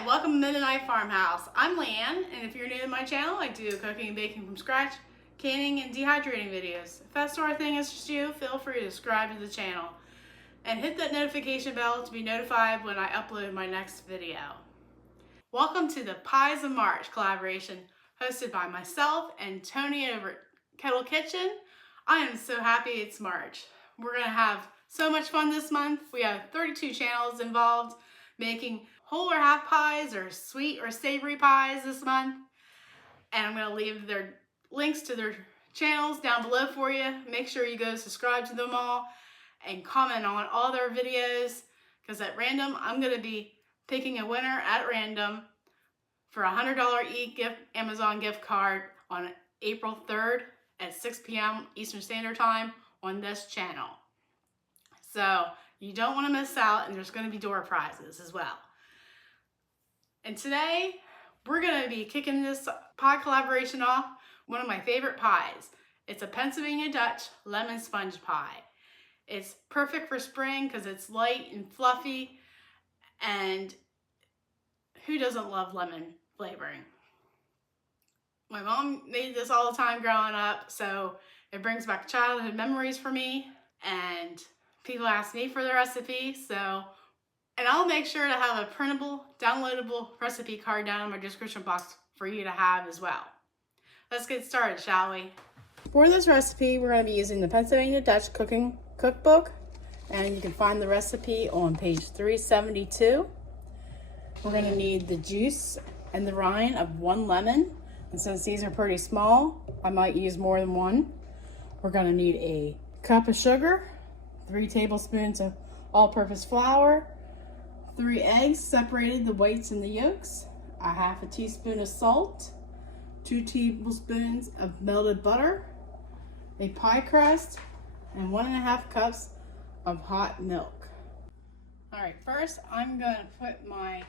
Hi, welcome to Mennonite Farmhouse. I'm Leanne, and if you're new to my channel, I do cooking and baking from scratch, canning and dehydrating videos. If that sort of thing is you, feel free to subscribe to the channel and hit that notification bell to be notified when I upload my next video. Welcome to the Pies of March collaboration hosted by myself and Tony over at Kettle Kitchen. I am so happy it's March. We're going to have so much fun this month. We have 32 channels involved making whole or half pies or sweet or savory pies this month. And I'm going to leave their links to their channels down below for you. Make sure you go subscribe to them all and comment on all their videos, because at random I'm going to be picking a winner at random for a $100 Amazon gift card on April 3rd at 6 p.m. Eastern Standard Time on this channel. So you don't want to miss out, and there's going to be door prizes as well. And today we're going to be kicking this pie collaboration off one of my favorite pies. It's a Pennsylvania Dutch lemon sponge pie. It's perfect for spring because it's light and fluffy, and who doesn't love lemon flavoring? My mom made this all the time growing up, so it brings back childhood memories for me, and people ask me for the recipe, and I'll make sure to have a printable, downloadable recipe card down in my description box for you to have as well. Let's get started, shall we? For this recipe, we're going to be using the Pennsylvania Dutch Cooking Cookbook, and you can find the recipe on page 372. We're going to need the juice and the rind of 1 lemon, and since these are pretty small, I might use more than one. We're going to need a cup of sugar, 3 tablespoons of all-purpose flour, 3 eggs separated, the whites and the yolks, a half a teaspoon of salt, 2 tablespoons of melted butter, a pie crust, and 1.5 cups of hot milk. All right, first I'm going to put my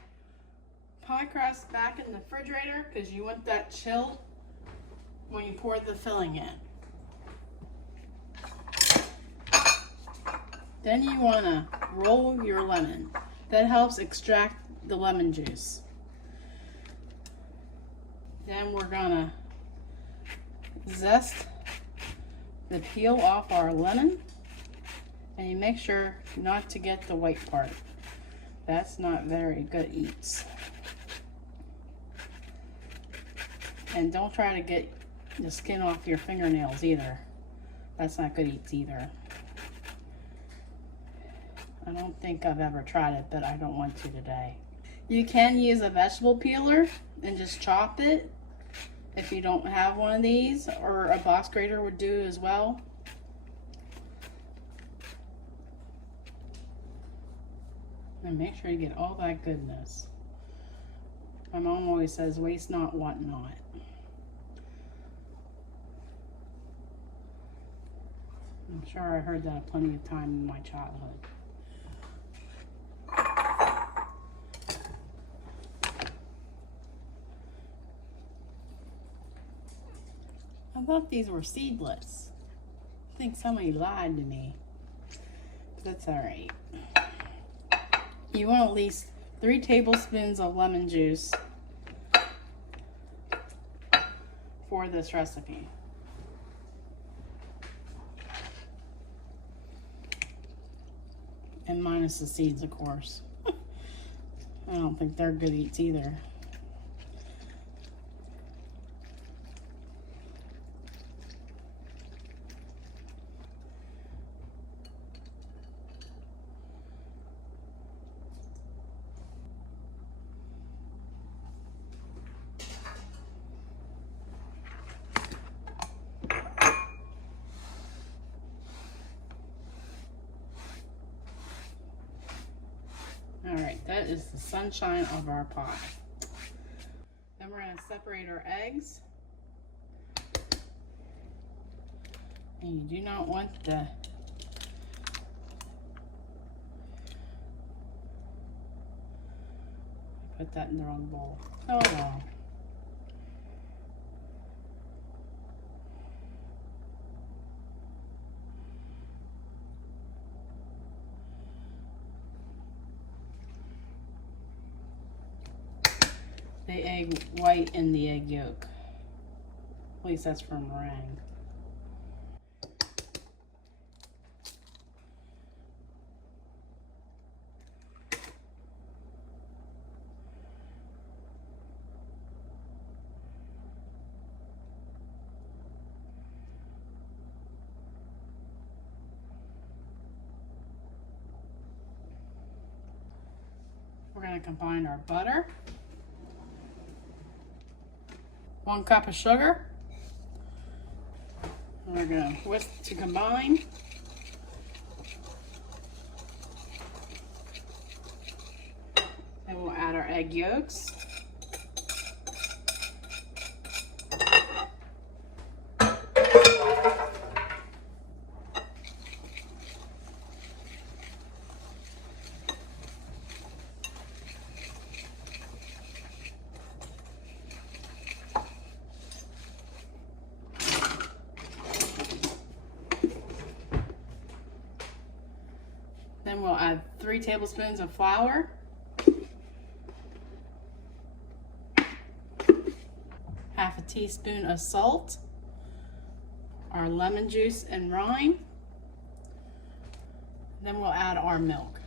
pie crust back in the refrigerator because you want that chilled when you pour the filling in. Then you want to roll your lemon. That helps extract the lemon juice. Then we're going to zest the peel off our lemon, and you make sure not to get the white part. That's not very good eats. And don't try to get the skin off your fingernails either. That's not good eats either. I don't think I've ever tried it, but I don't want to today. You can use a vegetable peeler and just chop it if you don't have one of these, or a box grater would do as well. And make sure you get all that goodness. My mom always says, waste not, want not. I'm sure I heard that plenty of times in my childhood. I thought these were seedless. I think somebody lied to me. But that's alright. You want at least 3 tablespoons of lemon juice for this recipe. And minus the seeds, of course. I don't think they're good eats either. Alright, that is the sunshine of our pie. Then we're going to separate our eggs. And you do not want the put that in the wrong bowl. Oh well. the egg white in the egg yolk. At least that's from meringue. We're going to combine our butter, 1 cup of sugar. We're going to whisk to combine. Then we'll add our egg yolks. Then we'll add 3 tablespoons of flour, half a teaspoon of salt, our lemon juice and rind. Then we'll add our milk.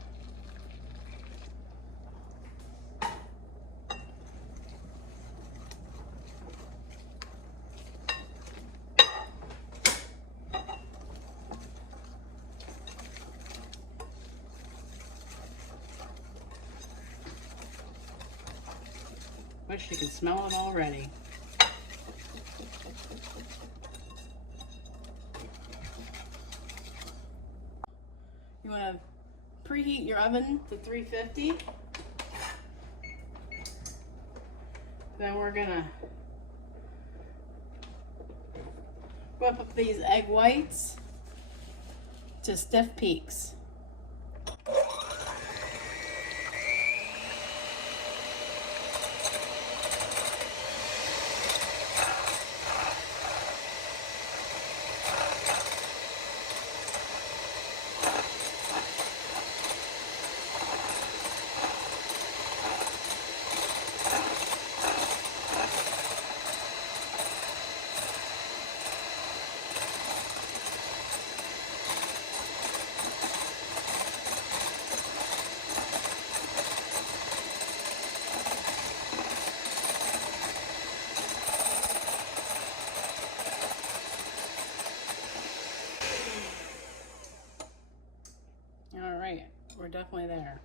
Wish you could smell it already. You want to preheat your oven to 350. Then we're gonna whip up these egg whites to stiff peaks. We're definitely there.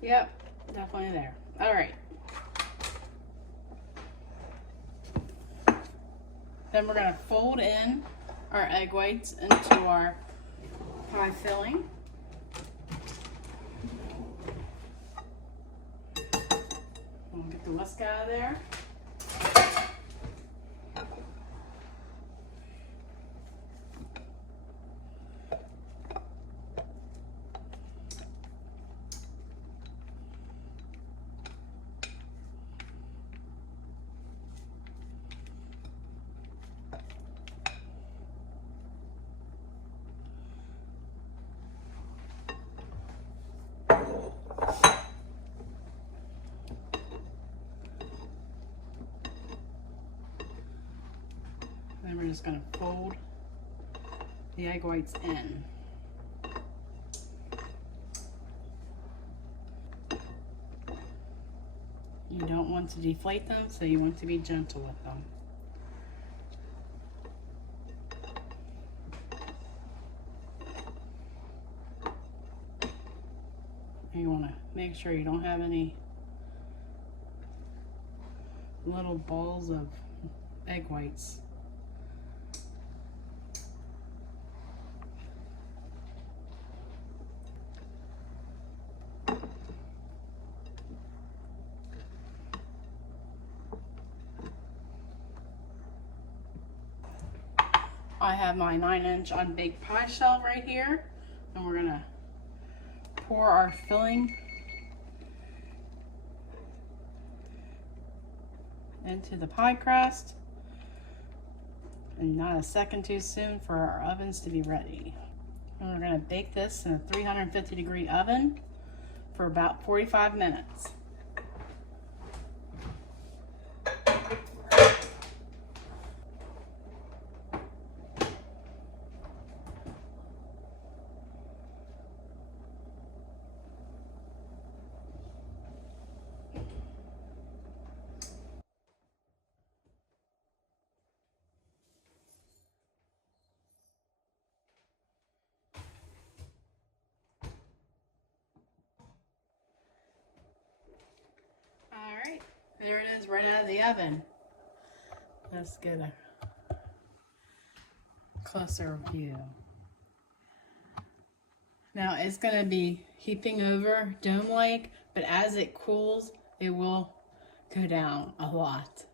Yep, definitely there. All right. Then we're going to fold in our egg whites into our pie filling. We'll get the whisk out of there. Then we're just going to fold the egg whites in. You don't want to deflate them, so you want to be gentle with them. You want to make sure you don't have any little balls of egg whites. I have my 9-inch unbaked pie shell right here, and we're gonna pour our filling into the pie crust, and not a second too soon for our ovens to be ready. And we're gonna bake this in a 350-degree oven for about 45 minutes. Alright, there it is right out of the oven. Let's get a closer view. Now it's going to be heaping over dome-like, but as it cools, it will go down a lot.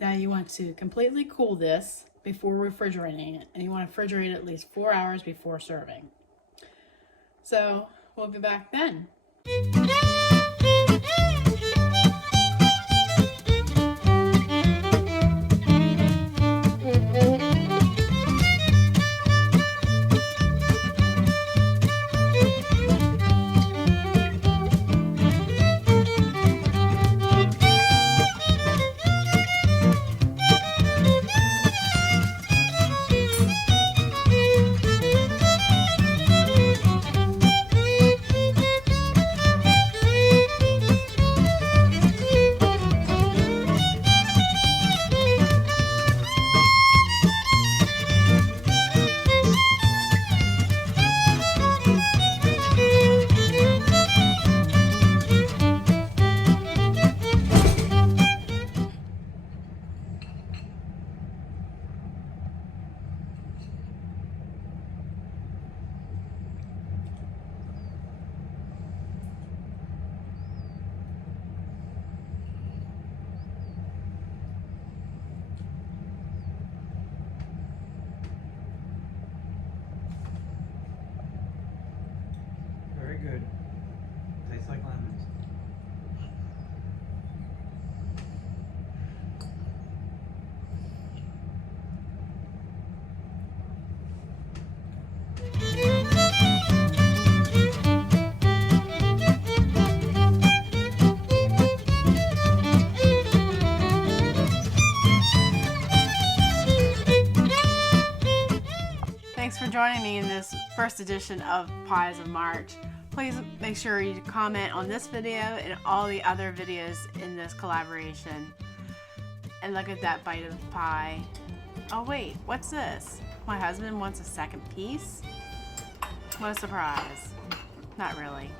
Now you want to completely cool this before refrigerating it, and you want to refrigerate it at least 4 hours before serving. So we'll be back then. Very good. Tastes like lemons. Thanks for joining me in this first edition of Pies of March. Please make sure you comment on this video and all the other videos in this collaboration. And look at that bite of pie. Oh wait, what's this? My husband wants a second piece? What a surprise. Not really.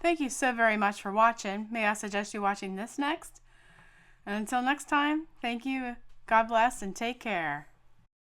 Thank you so very much for watching. May I suggest you watching this next? And until next time, thank you, God bless, and take care.